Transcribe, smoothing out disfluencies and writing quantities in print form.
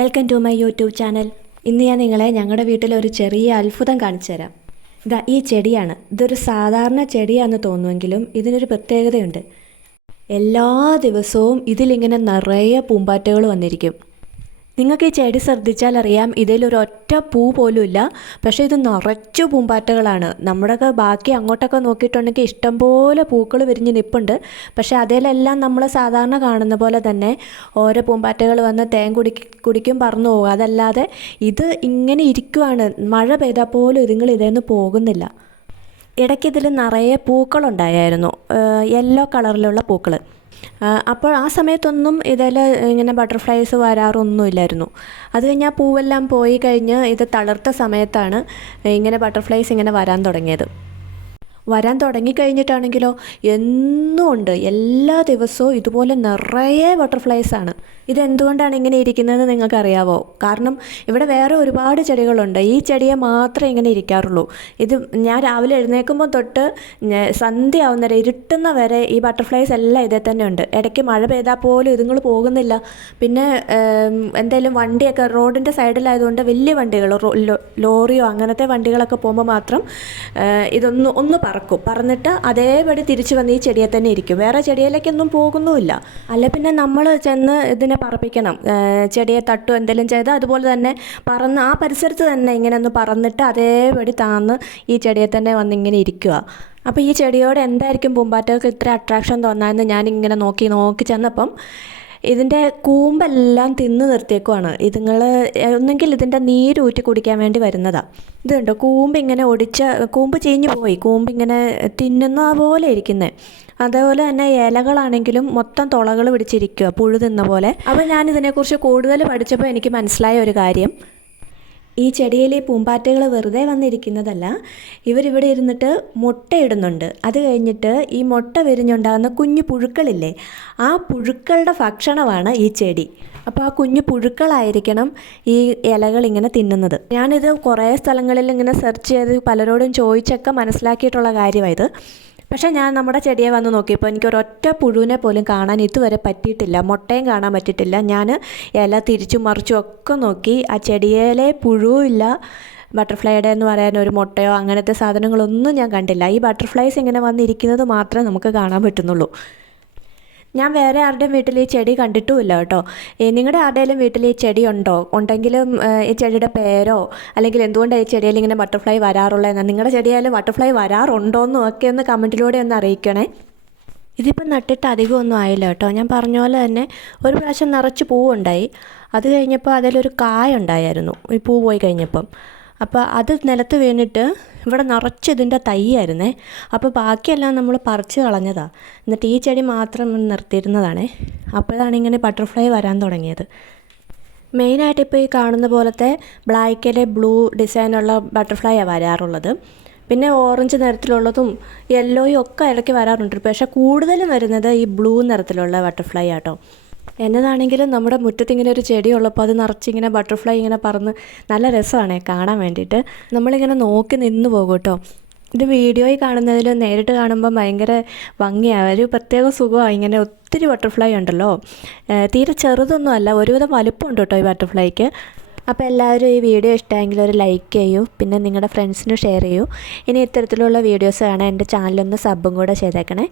Welcome to my YouTube channel. ഇന്ന് ഞാൻ നിങ്ങളെ ഞങ്ങളുടെ വീട്ടിലൊരു ചെറിയ അത്ഭുതം കാണിച്ചു തരാം. ഈ ചെടിയാണ്. ഇതൊരു സാധാരണ ചെടിയാണെന്ന് തോന്നുമെങ്കിലും ഇതിനൊരു പ്രത്യേകതയുണ്ട്. എല്ലാ ദിവസവും ഇതിലിങ്ങനെ നിറയെ പൂമ്പാറ്റകൾ വന്നിരിക്കും. നിങ്ങൾക്ക് ഈ ചെടി ശ്രദ്ധിച്ചാൽ അറിയാം, ഇതിലൊരൊറ്റ പൂ പോലും ഇല്ല. പക്ഷേ ഇത് നിറച്ചു പൂമ്പാറ്റകളാണ്. നമ്മുടെയൊക്കെ ബാക്കി അങ്ങോട്ടൊക്കെ നോക്കിയിട്ടുണ്ടെങ്കിൽ ഇഷ്ടംപോലെ പൂക്കൾ വിരിഞ്ഞ് നിൽപ്പുണ്ട്. പക്ഷേ അതിലെല്ലാം നമ്മൾ സാധാരണ കാണുന്ന പോലെ തന്നെ ഓരോ പൂമ്പാറ്റകൾ വന്ന് തേൻ കുടിക്കും പറന്നു പോകും. അതല്ലാതെ ഇത് ഇങ്ങനെ ഇരിക്കുവാണ്. മഴ പെയ്താൽ പോലും ഇതുങ്ങൾ ഇതേന്ന് പോകുന്നില്ല. ഇടയ്ക്കിതിൽ നിറയെ പൂക്കളുണ്ടായിരുന്നു, യെല്ലോ കളറിലുള്ള പൂക്കൾ. അപ്പോൾ ആ സമയത്തൊന്നും ഇതിൽ ഇങ്ങനെ ബട്ടർഫ്ലൈസ് വരാറൊന്നുമില്ലായിരുന്നു. അത് കഴിഞ്ഞാൽ പൂവെല്ലാം പോയി കഴിഞ്ഞ് ഇത് തളിർത്ത സമയത്താണ് ഇങ്ങനെ ബട്ടർഫ്ലൈസ് ഇങ്ങനെ വരാൻ തുടങ്ങിക്കഴിഞ്ഞിട്ടാണെങ്കിലോ എന്നും ഉണ്ട്. എല്ലാ ദിവസവും ഇതുപോലെ നിറയെ ബട്ടർഫ്ലൈസാണ്. ഇതെന്തുകൊണ്ടാണ് ഇങ്ങനെ ഇരിക്കുന്നതെന്ന് നിങ്ങൾക്കറിയാവോ? കാരണം ഇവിടെ വേറെ ഒരുപാട് ചെടികളുണ്ട്. ഈ ചെടിയെ മാത്രമേ ഇങ്ങനെ ഇരിക്കാറുള്ളൂ. ഇത് ഞാൻ രാവിലെ എഴുന്നേൽക്കുമ്പോൾ തൊട്ട് സന്ധ്യ ആവുന്നവരെ, ഇരുട്ടുന്ന വരെ ഈ ബട്ടർഫ്ലൈസ് എല്ലാം ഇതേ തന്നെ ഉണ്ട്. ഇടയ്ക്ക് മഴ പെയ്താൽ പോലും ഇതുങ്ങൾ പോകുന്നില്ല. പിന്നെ എന്തെങ്കിലും വണ്ടിയൊക്കെ റോഡിൻ്റെ സൈഡിലായതുകൊണ്ട് വലിയ വണ്ടികൾ, ലോറിയോ അങ്ങനത്തെ വണ്ടികളൊക്കെ പോകുമ്പോൾ മാത്രം ഒന്ന് പറന്നിട്ട് അതേപടി തിരിച്ചു വന്ന് ഈ ചെടിയെ തന്നെ ഇരിക്കും. വേറെ ചെടിയിലേക്കൊന്നും പോകുന്നുമില്ല. അല്ല പിന്നെ നമ്മൾ ചെന്ന് ഇതിനെ പറപ്പിക്കണം. ചെടിയെ തട്ടു എന്തെങ്കിലും ചെയ്താൽ അതുപോലെ തന്നെ പറന്ന് ആ പരിസരത്ത് തന്നെ ഇങ്ങനെ ഒന്ന് പറന്നിട്ട് അതേപടി താന്ന് ഈ ചെടിയെ തന്നെ വന്നിങ്ങനെ ഇരിക്കുക. അപ്പോൾ ഈ ചെടിയോട് എന്തായിരിക്കും പൂമ്പാറ്റകൾക്ക് ഇത്ര അട്രാക്ഷൻ തോന്നാമെന്ന് ഞാനിങ്ങനെ നോക്കി ചെന്നപ്പം ഇതിൻ്റെ കൂമ്പെല്ലാം തിന്ന് നിർത്തിയേക്കുവാണ്. ഇതുങ്ങൾ ഒന്നെങ്കിൽ ഇതിൻ്റെ നീരൂറ്റി കുടിക്കാൻ വേണ്ടി വരുന്നതാണ്. ഇത് കണ്ടോ, കൂമ്പ് ചീഞ്ഞു പോയി. കൂമ്പിങ്ങനെ തിന്നുന്ന പോലെ ഇരിക്കുന്നത്. അതേപോലെ തന്നെ ഇലകളാണെങ്കിലും മൊത്തം തുളകൾ പിടിച്ചിരിക്കുക, പുഴു തിന്ന പോലെ. അപ്പോൾ ഞാനിതിനെക്കുറിച്ച് കൂടുതൽ പഠിച്ചപ്പോൾ എനിക്ക് മനസ്സിലായ ഒരു കാര്യം, ഈ ചെടിയിൽ ഈ പൂമ്പാറ്റകൾ വെറുതെ വന്നിരിക്കുന്നതല്ല. ഇവരിവിടെ ഇരുന്നിട്ട് മുട്ടയിടുന്നുണ്ട്. അത് കഴിഞ്ഞിട്ട് ഈ മുട്ട വിരിഞ്ഞുണ്ടാകുന്ന കുഞ്ഞു പുഴുക്കളില്ലേ, ആ പുഴുക്കളുടെ ഭക്ഷണമാണ് ഈ ചെടി. അപ്പോൾ ആ കുഞ്ഞു പുഴുക്കളായിരിക്കണം ഈ ഇലകൾ ഇങ്ങനെ തിന്നുന്നത്. ഞാനിത് കുറേ സ്ഥലങ്ങളിൽ ഇങ്ങനെ സെർച്ച് ചെയ്ത് പലരോടും ചോദിച്ചൊക്കെ മനസ്സിലാക്കിയിട്ടുള്ള കാര്യമായത്. പക്ഷേ ഞാൻ നമ്മുടെ ചെടിയെ വന്ന് നോക്കിയപ്പോൾ എനിക്കൊരൊറ്റ പുഴുവിനെ പോലും കാണാൻ ഇതുവരെ പറ്റിയിട്ടില്ല. മുട്ടയും കാണാൻ പറ്റിയിട്ടില്ല. ഞാൻ ഇല തിരിച്ചും മറിച്ചും ഒക്കെ നോക്കി. ആ ചെടിയിലെ പുഴുവില്ല. ബട്ടർഫ്ലൈയുടെ എന്ന് പറയാൻ ഒരു മുട്ടയോ അങ്ങനത്തെ സാധനങ്ങളൊന്നും ഞാൻ കണ്ടില്ല. ഈ ബട്ടർഫ്ലൈസ് ഇങ്ങനെ വന്നിരിക്കുന്നത് മാത്രമേ നമുക്ക് കാണാൻ പറ്റുന്നുള്ളൂ. ഞാൻ വേറെ ആരുടെയും വീട്ടിൽ ഈ ചെടി കണ്ടിട്ടുമില്ല കേട്ടോ. നിങ്ങളുടെ ആരുടെയും വീട്ടിൽ ഈ ചെടി ഉണ്ടെങ്കിലും ഈ ചെടിയുടെ പേരോ അല്ലെങ്കിൽ എന്തുകൊണ്ടാണ് ഈ ചെടിയിൽ ഇങ്ങനെ ബട്ടർഫ്ലൈ വരാറുള്ളതെന്ന്, നിങ്ങളുടെ ചെടിയിൽ ബട്ടർഫ്ലൈ വരാറുണ്ടോയെന്നും ഒക്കെ ഒന്ന് കമൻറ്റിലൂടെ ഒന്ന് അറിയിക്കണേ. ഇതിപ്പം നട്ടിട്ട് അധികമൊന്നും ആയില്ല കേട്ടോ. ഞാൻ പറഞ്ഞ പോലെ തന്നെ ഒരു പ്രാവശ്യം നിറച്ച് പൂവുണ്ടായി. അത് കഴിഞ്ഞപ്പോൾ അതിലൊരു കായ ഉണ്ടായിരുന്നു ഈ പൂ പോയി കഴിഞ്ഞപ്പം. അപ്പോൾ അത് നിലത്ത് വീണിട്ട് ഇവിടെ നിറച്ച് ഇതിൻ്റെ തൈയായിരുന്നേ. അപ്പോൾ ബാക്കിയെല്ലാം നമ്മൾ പറിച്ച് കളഞ്ഞതാണ്. എന്നിട്ട് ഈ ചെടി മാത്രം നിർത്തിയിരുന്നതാണേ. അപ്പോഴാണ് ഇങ്ങനെ ബട്ടർഫ്ലൈ വരാൻ തുടങ്ങിയത്. മെയിനായിട്ട് ഇപ്പോൾ ഈ കാണുന്ന പോലത്തെ ബ്ലാക്കിലെ ബ്ലൂ ഡിസൈനുള്ള ബട്ടർഫ്ലൈയാണ് വരാറുള്ളത്. പിന്നെ ഓറഞ്ച് നിറത്തിലുള്ളതും യെല്ലോയും ഒക്കെ ഇടയ്ക്ക് വരാറുണ്ട്. പക്ഷേ കൂടുതലും വരുന്നത് ഈ ബ്ലൂ നിറത്തിലുള്ള ബട്ടർഫ്ലൈ ആട്ടോ. എന്നതാണെങ്കിലും നമ്മുടെ മുറ്റത്തിങ്ങനെ ഒരു ചെടി ഉള്ളപ്പോൾ അത് നിറച്ചിങ്ങനെ ബട്ടർഫ്ലൈ ഇങ്ങനെ പറന്ന് നല്ല രസമാണ് കാണാൻ വേണ്ടിയിട്ട്. നമ്മളിങ്ങനെ നോക്കി നിന്ന് പോകും കേട്ടോ. ഇത് വീഡിയോയിൽ കാണുന്നതിൽ നേരിട്ട് കാണുമ്പോൾ ഭയങ്കര ഭംഗിയാണ്, ഒരു പ്രത്യേക സുഖമാണ്. ഇങ്ങനെ ഒത്തിരി ബട്ടർഫ്ലൈ ഉണ്ടല്ലോ. തീരെ ചെറുതൊന്നും അല്ല, ഒരുവിധം വലുപ്പമുണ്ട് കേട്ടോ ഈ ബട്ടർഫ്ലൈക്ക്. അപ്പോൾ എല്ലാവരും ഈ വീഡിയോ ഇഷ്ടമെങ്കിൽ ഒരു ലൈക്ക് ചെയ്യൂ, പിന്നെ നിങ്ങളുടെ ഫ്രണ്ട്സിന് ഷെയർ ചെയ്യൂ. ഇനി ഇത്തരത്തിലുള്ള വീഡിയോസ് കാണാൻ എൻ്റെ ചാനലൊന്ന് സബും കൂടെ ചെയ്തേക്കണേ.